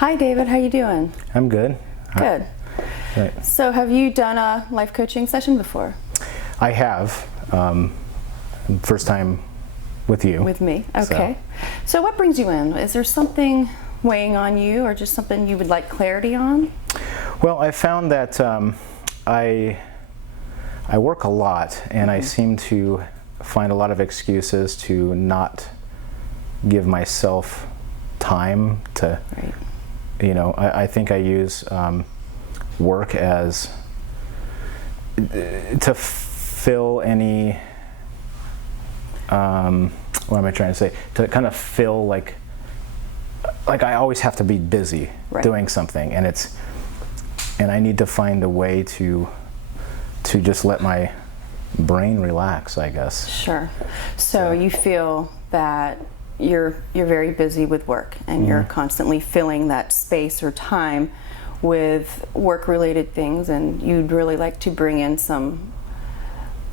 Hi, David. How you doing? I'm good. Good. Right. So, have you done a life coaching session before? I have. First time with you. With me. Okay. So, what brings you in? Is there something weighing on you, or just something you would like clarity on? Well, I found that I work a lot, and I seem to find a lot of excuses to not give myself time to. Right. You know, I think I use work as to fill any. What am I trying to say? To kind of fill like I always have to be busy doing something, and I need to find a way to just let my brain relax, I guess. Sure. So you feel that you're very busy with work, and you're constantly filling that space or time with work-related things, and you'd really like to bring in some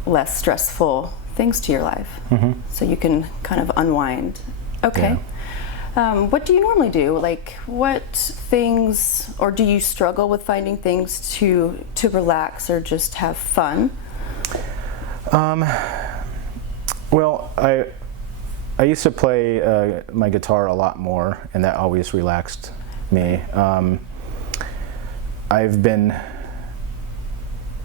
less stressful things to your life, so you can kind of unwind. Okay. Yeah. What do you normally do? Like, what things, or do you struggle with finding things to relax or just have fun? Well, I used to play my guitar a lot more, and that always relaxed me. I've been,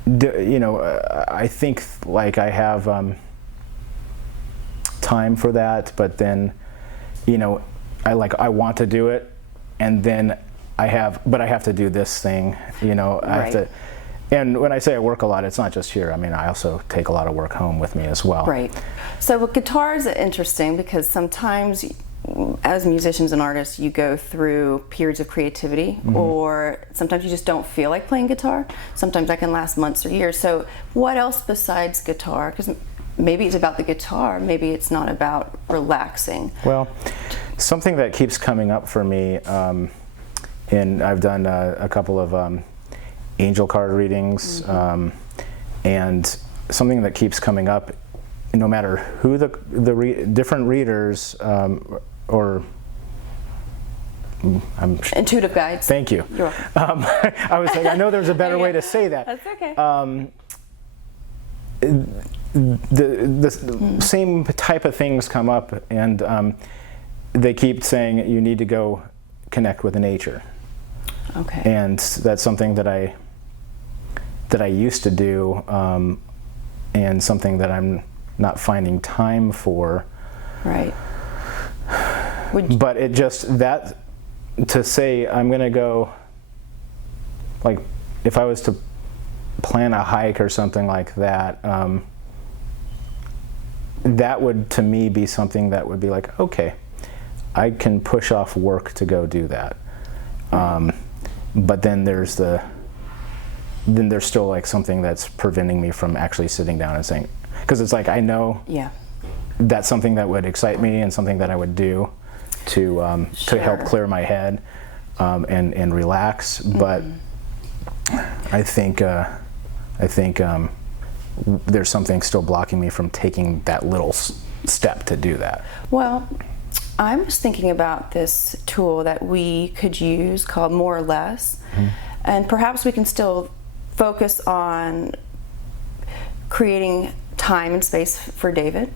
I think like I have time for that, but then, I want to do it, and then I have to do this thing, I have to. And when I say I work a lot, it's not just here. I mean, I also take a lot of work home with me as well. Right. So with guitars, it's interesting because sometimes as musicians and artists, you go through periods of creativity, or sometimes you just don't feel like playing guitar. Sometimes that can last months or years. So what else besides guitar? Because maybe it's about the guitar, maybe it's not about relaxing. Well, something that keeps coming up for me, and I've done a couple of angel card readings, and something that keeps coming up, no matter who the different readers or intuitive guides. Thank you. You're welcome. I was like, I know there's a better way to say that. That's okay. The same type of things come up, and they keep saying you need to go connect with nature. Okay. And that's something that I used to do, and something that I'm not finding time for. Right. But it just, that, to say I'm going to go, like, if I was to plan a hike or something like that, that would, to me, be something that would be like, okay, I can push off work to go do that. But then there's still like something that's preventing me from actually sitting down and saying, because it's like I know that's something that would excite me and something that I would do to help clear my head and relax. But I think there's something still blocking me from taking that little step to do that. Well, I was thinking about this tool that we could use called More or Less, and perhaps we can still focus on creating time and space for David.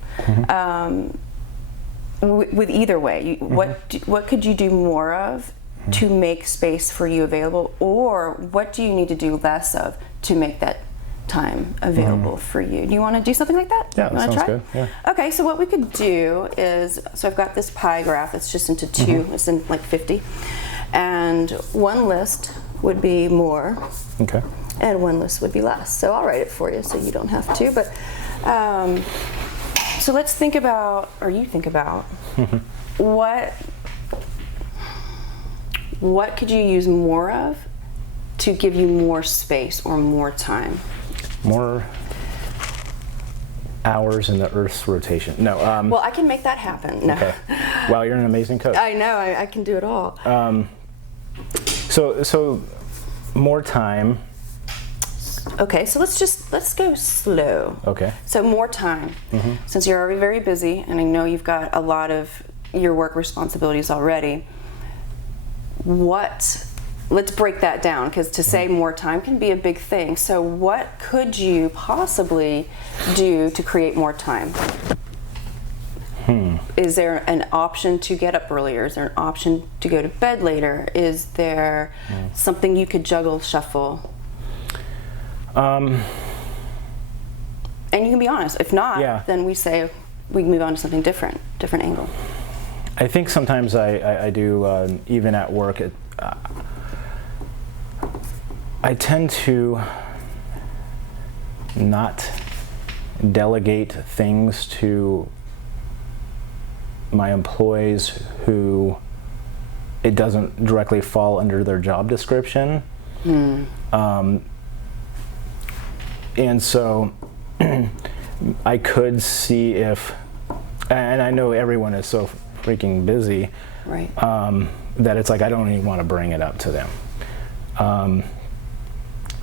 With either way, what could you do more of to make space for you available, or what do you need to do less of to make that time available for you? Do you want to do something like that? Yeah, that sounds good. Yeah. Okay, so what we could do is, so I've got this pie graph. It's just into two. It's in like 50, and one list would be more. Okay. And one list would be less. So I'll write it for you so you don't have to. But so let's think about, or you think about, what could you use more of to give you more space or more time? More hours in the Earth's rotation. No. Well, I can make that happen. No. Okay. Wow, you're an amazing coach. I know. I can do it all. So more time. Okay, so let's go slow. Okay. So more time. Since you're already very busy, and I know you've got a lot of your work responsibilities already, let's break that down, because to say more time can be a big thing. So what could you possibly do to create more time? Is there an option to get up earlier? Is there an option to go to bed later? Is there something you could juggle, shuffle? And you can be honest. If not, then we say we can move on to something different angle. I think sometimes I do, even at work, I tend to not delegate things to my employees who it doesn't directly fall under their job description. And so I could see if, and I know everyone is so freaking busy, right? That it's like I don't even want to bring it up to them.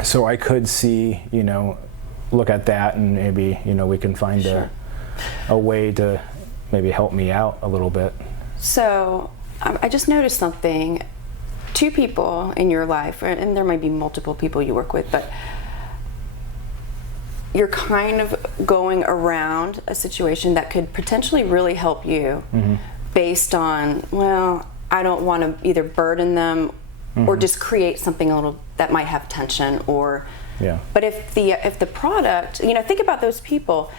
So I could see, look at that and maybe, we can find a way to maybe help me out a little bit. So I just noticed something. 2 people in your life, and there might be multiple people you work with, but you're kind of going around a situation that could potentially really help you based on, well, I don't want to either burden them or just create something a little that might have tension, or but if the product, think about those people.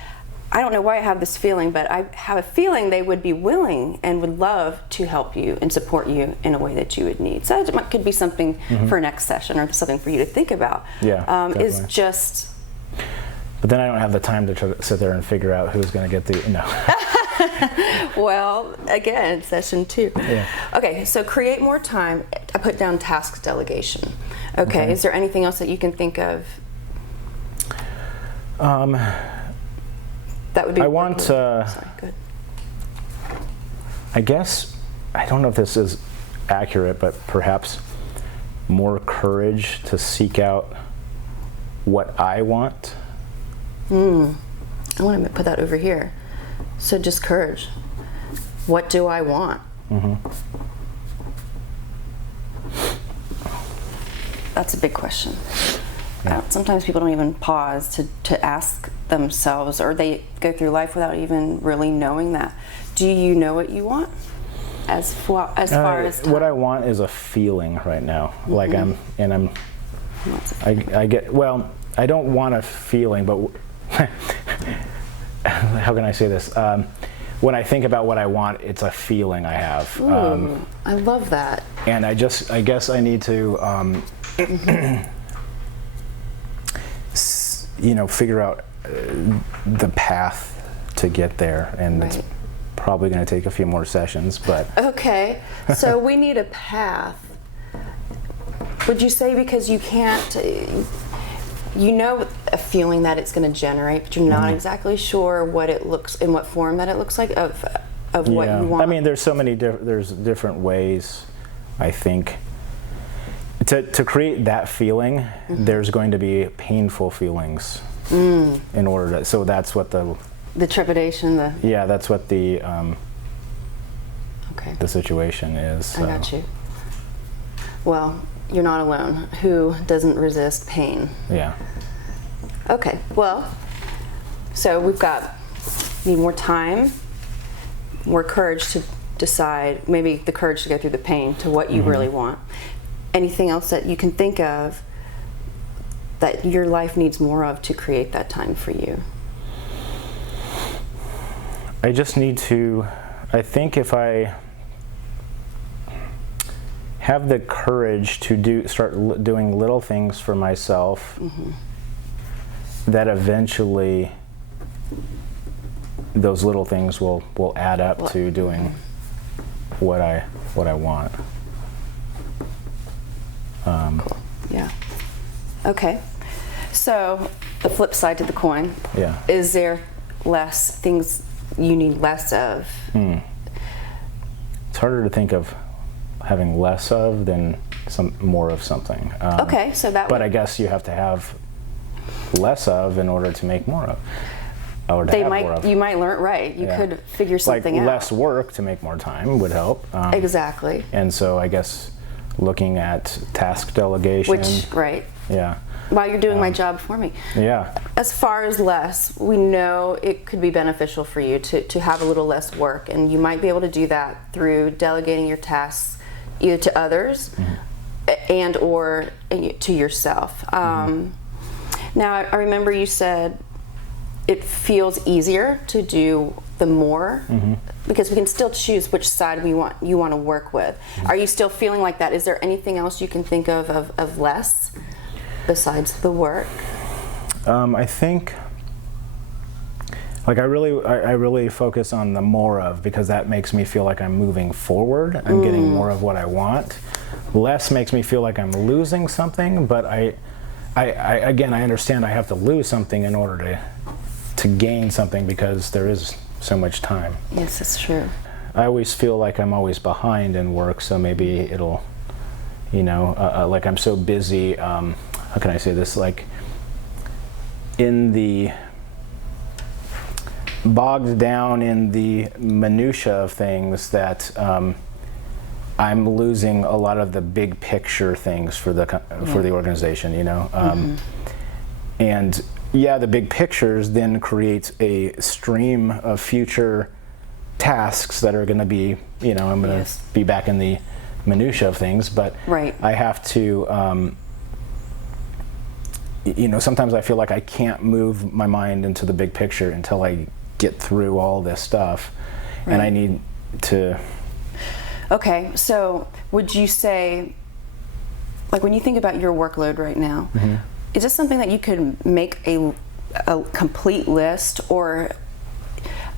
I don't know why I have this feeling, but I have a feeling they would be willing and would love to help you and support you in a way that you would need. So it could be something for next session, or something for you to think about. Is just. But then I don't have the time to try to sit there and figure out who's going to get the Well, again, session 2. Yeah. Okay, so create more time. I put down task delegation. Okay. Is there anything else that you can think of? That would be. I want. Sorry, good. I guess I don't know if this is accurate, but perhaps more courage to seek out what I want. I want to put that over here. So just courage. What do I want? That's a big question. Sometimes people don't even pause to ask themselves, or they go through life without even really knowing that. Do you know what you want? As far as time? What I want is a feeling right now. Like I get, well, I don't want a feeling, but how can I say this? When I think about what I want, it's a feeling I have. Ooh, I love that. And I guess I need to, figure out the path to get there, and it's probably going to take a few more sessions, but. Okay, so we need a path. Would you say because you can't, a feeling that it's going to generate, but you're not exactly sure what it looks, in what form that it looks like, of what you want? I mean, there's so many there's different ways, I think. To create that feeling, there's going to be painful feelings in order to, so that's what the trepidation, that's what the the situation is. So. I got you. Well, you're not alone. Who doesn't resist pain? Yeah. Okay, well, so we've need more time, more courage to decide, maybe the courage to go through the pain to what you really want. Anything else that you can think of that your life needs more of to create that time for you? I just need to, I think if I have the courage to start doing little things for myself, that eventually those little things will add up to doing what I want. Cool. Yeah. Okay. So the flip side to the coin. Yeah. Is there less things you need less of? It's harder to think of having less of than more of something. Okay, so that. But I guess you have to have less of in order to make more of. Or to have more of. You might learn, right? You could figure something out. Less work to make more time would help. Exactly. And so I guess looking at task delegation. Which, right. Yeah. While you're doing my job for me. Yeah. As far as less, we know it could be beneficial for you to have a little less work, and you might be able to do that through delegating your tasks either to others and or to yourself. Now, I remember you said it feels easier to do the more because we can still choose which side you want to work with. Are you still feeling like that? Is there anything else you can think of less besides the work? I think, like, I really focus on the more of, because that makes me feel like I'm moving forward. I'm getting more of what I want. Less makes me feel like I'm losing something, but I understand I have to lose something in order to gain something, because there is so much time. Yes, that's true. I always feel like I'm always behind in work, so maybe it'll, like I'm so busy, how can I say this, like bogged down in the minutia of things that I'm losing a lot of the big picture things for the organization, and the big pictures then creates a stream of future tasks that are going to be, I'm going to be back in the minutia of things, but I have to, sometimes I feel like I can't move my mind into the big picture until I get through all this stuff, and I need to. Okay, so would you say, like, when you think about your workload right now, is this something that you could make a complete list or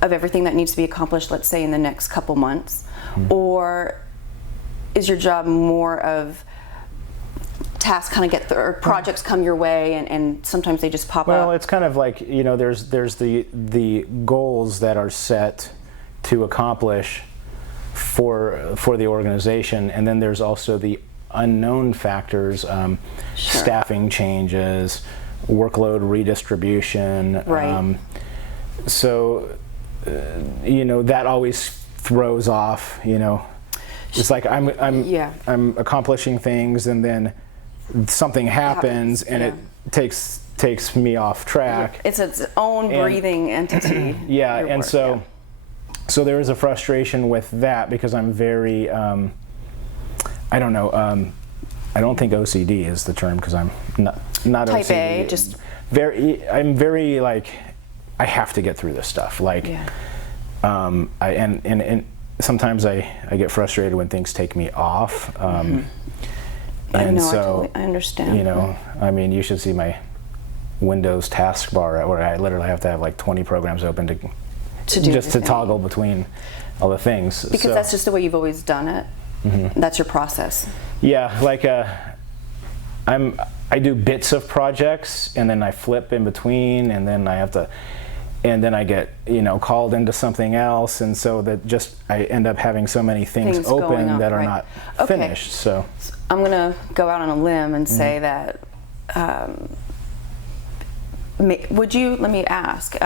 of everything that needs to be accomplished, let's say in the next couple months, or is your job more of tasks kind of or projects come your way and sometimes they just pop up? Well, it's kind of like, there's the goals that are set to accomplish for the organization, and then there's also the unknown factors, staffing changes, workload redistribution. That always throws off, it's like I'm accomplishing things, and then something happens and it takes me off track. It's its own breathing entity. So there is a frustration with that, because I'm very, I don't know, I don't think OCD is the term, because I'm not Type OCD. A, just I'm very like, I have to get through this stuff. Like, and sometimes I get frustrated when things take me off. I understand. I mean, you should see my Windows taskbar where I literally have to have like 20 programs open to toggle between all the things. Because that's just the way you've always done it. That's your process. Yeah, like I do bits of projects, and then I flip in between, and then I get called into something else, and so I end up having so many things open that are not finished. So I'm gonna go out on a limb and say that. Let me ask.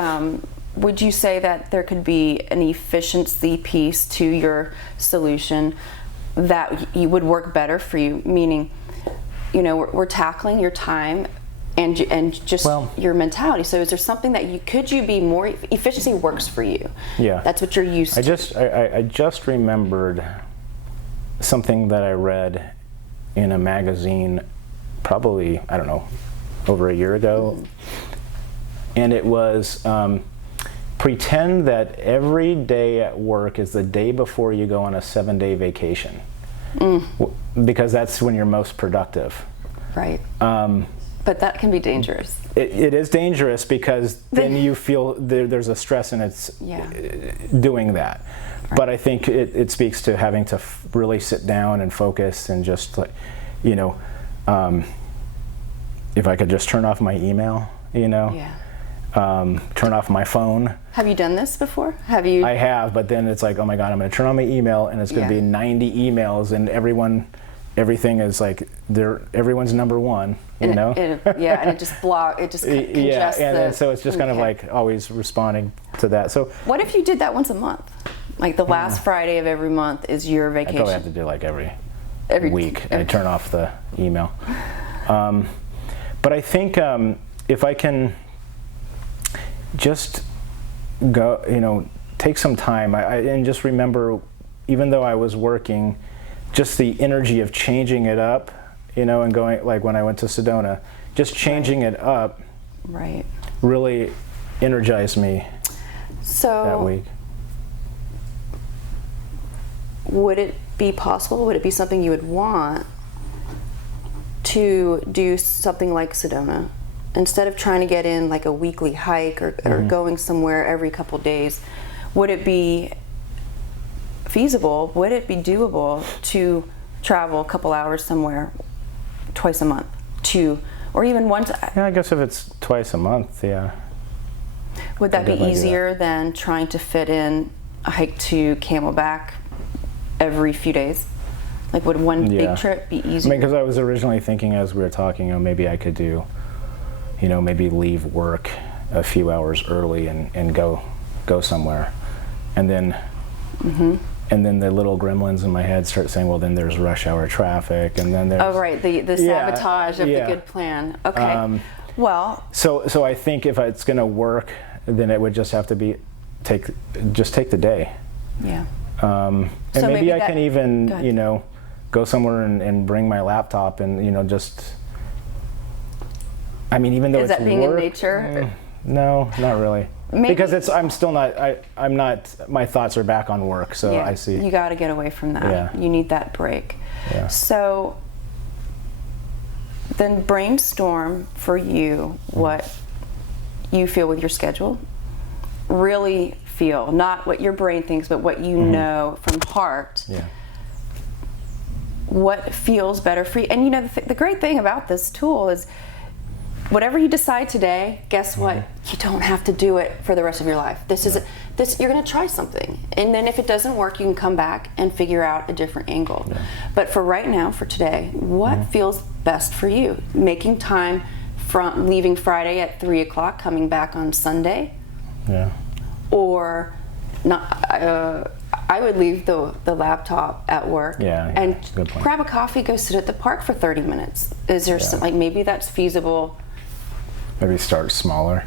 Would you say that there could be an efficiency piece to your solution that would work better for you? Meaning, we're tackling your time and just your mentality. So is there something that could you be more efficiency works for you? Yeah, that's what you're used to. I just remembered something that I read in a magazine, probably, I don't know, over a year ago, and it was. Pretend that every day at work is the day before you go on a 7-day vacation, because that's when you're most productive. Right. But that can be dangerous. It is dangerous, because then you feel there's a stress in doing that. Right. But I think it speaks to having to really sit down and focus and just, like, if I could just turn off my email, turn off my phone. Have you done this before? I have, but then it's like, oh my God, I'm going to turn on my email, and it's going to be 90 emails, and everything is like, everyone's number one, and it just congests so it's just kind of like always responding to that. So what if you did that once a month? Like the last Friday of every month is your vacation? I probably have to do like every every week. I turn off the email. But I think if I can just go, take some time and just remember, even though I was working, just the energy of changing it up, and going, like when I went to Sedona, just changing it up right, really energized me that week. Would it be possible, would it be something you would want to do something like Sedona? Instead of trying to get in like a weekly hike or going somewhere every couple days, would it be feasible, would it be doable to travel a couple hours somewhere twice a month, or even once? Yeah, I guess if it's twice a month, yeah. Would that be easier than trying to fit in a hike to Camelback every few days? Like, would one big trip be easier? Because I was originally thinking, as we were talking, maybe I could do, maybe leave work a few hours early and go somewhere, and then and then the little gremlins in my head start saying, well, then there's rush hour traffic, and then there's the sabotage of the good plan. Okay. Well, so I think if it's going to work, then it would just have to be take the day. Yeah. And so maybe I can even go somewhere and bring my laptop and just. I mean, even though is it's that being work, in nature? No, not really. Maybe. Because I'm still not. I'm not. My thoughts are back on work, so I see. You got to get away from that. Yeah. You need that break. Yeah. So then brainstorm for you what you feel with your schedule. Really feel, not what your brain thinks, but what you know from heart. Yeah. What feels better for you. And the great thing about this tool is whatever you decide today, guess what? You don't have to do it for the rest of your life. You're going to try something. And then if it doesn't work, you can come back and figure out a different angle. Yeah. But for right now, for today, what feels best for you? Making time from leaving Friday at 3 o'clock, coming back on Sunday? Yeah. Or not? I would leave the laptop at work and grab a coffee, go sit at the park for 30 minutes. Is there maybe that's feasible? Maybe start smaller.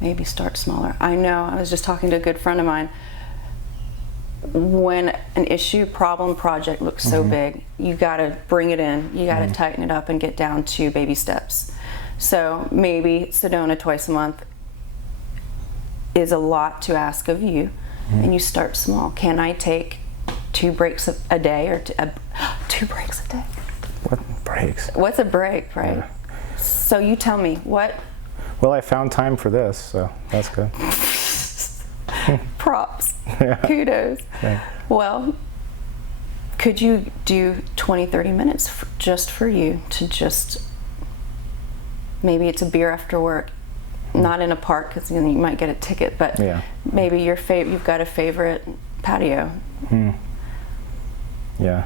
I know, I was just talking to a good friend of mine. When an issue, problem, project looks so big, you got to bring it in, you got to tighten it up and get down to baby steps. So maybe Sedona twice a month is a lot to ask of you, and you start small. Can I take 2 breaks a day, or 2 breaks a day? What breaks? What's a break, right? Yeah. So you tell me what. Well, I found time for this, so that's good. Props. Kudos. Thanks. Well, could you do 20-30 minutes just for you to just, maybe it's a beer after work, not in a park because you might get a ticket, but maybe you've got a favorite patio. Yeah,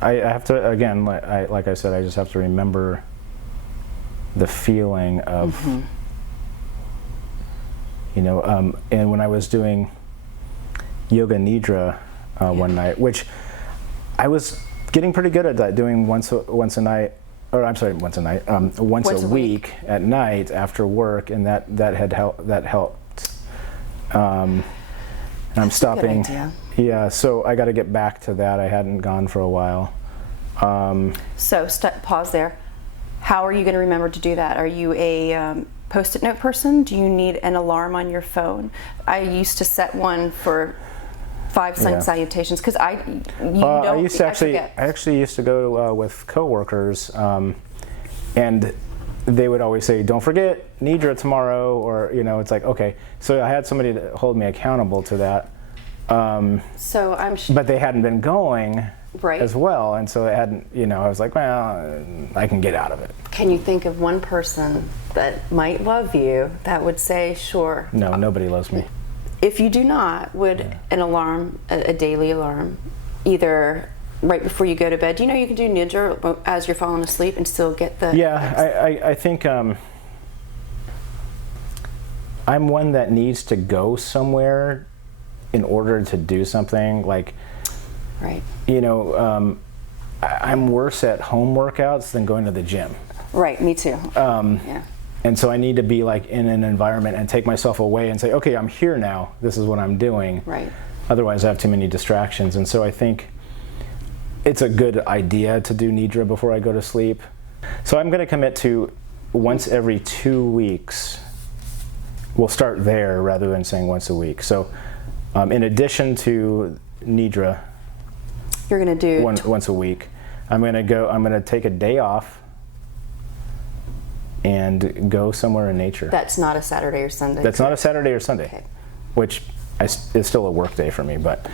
I have to, again, like I said, I just have to remember the feeling of, and when I was doing yoga nidra one night, which I was getting pretty good at that, doing once a week at night after work, and that helped. And I'm stopping. Good idea. Yeah, so I got to get back to that. I hadn't gone for a while. So pause there. How are you going to remember to do that? Are you a Post-it note person? Do you need an alarm on your phone? I used to set one for 5 sun salutations because I actually used to go with coworkers, and they would always say, "Don't forget Nidra tomorrow," or it's like, okay. So I had somebody to hold me accountable to that. So I'm but they hadn't been going as well, and so it hadn't. I was like, well, I can get out of it. Can you think of one person that might love you that would say, "Sure"? No, nobody loves me. If you do not, would an alarm, a daily alarm, either right before you go to bed? Do you know you can do Nidra as you're falling asleep and still get the... Yeah, I think I'm one that needs to go somewhere in order to do something. Like Right. You know, I'm worse at home workouts than going to the gym. Right, me too. Yeah. And so I need to be like in an environment and take myself away and say, okay, I'm here now. This is what I'm doing. Right. Otherwise, I have too many distractions. And so I think it's a good idea to do Nidra before I go to sleep. So I'm going to commit to once every 2 weeks. We'll start there rather than saying once a week. So in addition to Nidra, You're going to do once a week, I'm going to take a day off and go somewhere in nature. That's not a Saturday or Sunday. That's not a Saturday or Sunday, Okay. which is still a work day for me, but.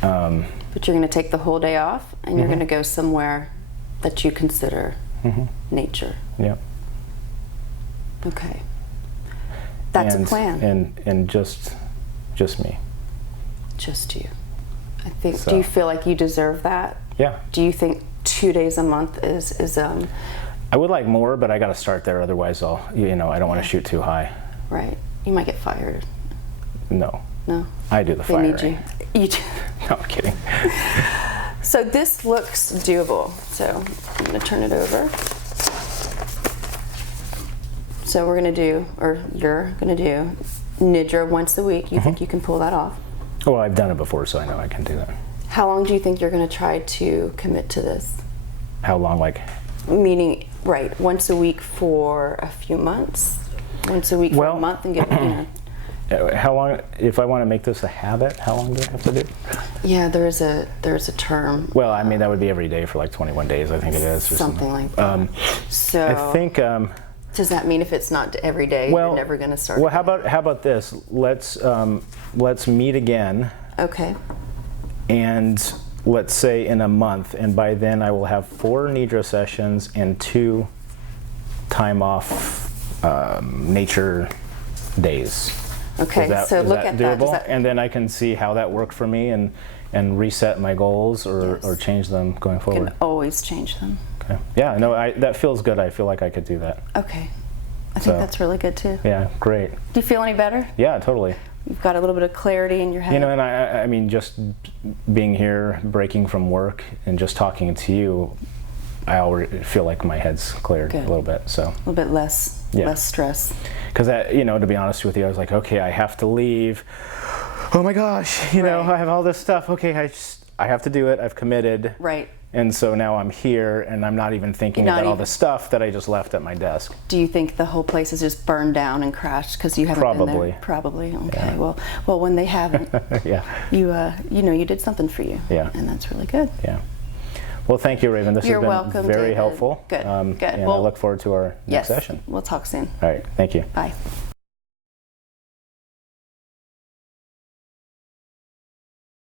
But you're going to take the whole day off, and you're going to go somewhere that you consider nature. Yeah. Okay. That's a plan. And just me. Just you. I think. So. Do you feel like you deserve that? Yeah. Do you think 2 days a month is I would like more, but I got to start there. Otherwise, I don't want to shoot too high. right? You might get fired. No. No. I do the They firing. need you. You do. No, I'm kidding. So this looks doable. So I'm going to turn it over. So we're going to do, or you're going to do, Nidra once a week. You think you can pull that off? Well, I've done it before, so I know I can do that. How long do you think you're going to try to commit to this? How long? Like, Meaning, right, once a week for a few months? Once a week for a month and get, how long? If I want to make this a habit, how long do I have to do? Yeah, there's a term. Well, I mean, that would be every day for like 21 days, I think it is. Or Something like that. So I think. does that mean if it's not every day, Well, you're never going to start? Well, how about this? Let's meet again, Okay. and let's say in a month, and by then I will have 4 Nidra sessions and 2 time off nature days. Okay, so look at that. Doable? And then I can see how that worked for me and reset my goals or change them going You forward. can always change them. Okay. Yeah, no, that feels good. I feel like I could do that. Okay. I think So- that's really good too. Yeah, great. Do you feel any better? Yeah, totally. You've got a little bit of clarity in your head. You know, and I mean, just being here, breaking from work, and just talking to you, I already feel like my head's cleared Good. a little bit. So, a little bit less stress. because to be honest with you, I was like, okay, I have to leave. Oh my gosh, Right. I have all this stuff. Okay, I have to do it. I've committed. Right. And so now I'm here, and I'm not even thinking about all the stuff that I just left at my desk. Do you think the whole place is just burned down and crashed because you haven't been there? Probably. Okay. Yeah. Well, when they haven't, Yeah. you did something for you. Yeah. And that's really good. Yeah. Well, thank you, Raven. This You're has been welcome, very David. helpful. Good. Good. And Well, I look forward to our next Yes. session. We'll talk soon. All right. Thank you. Bye.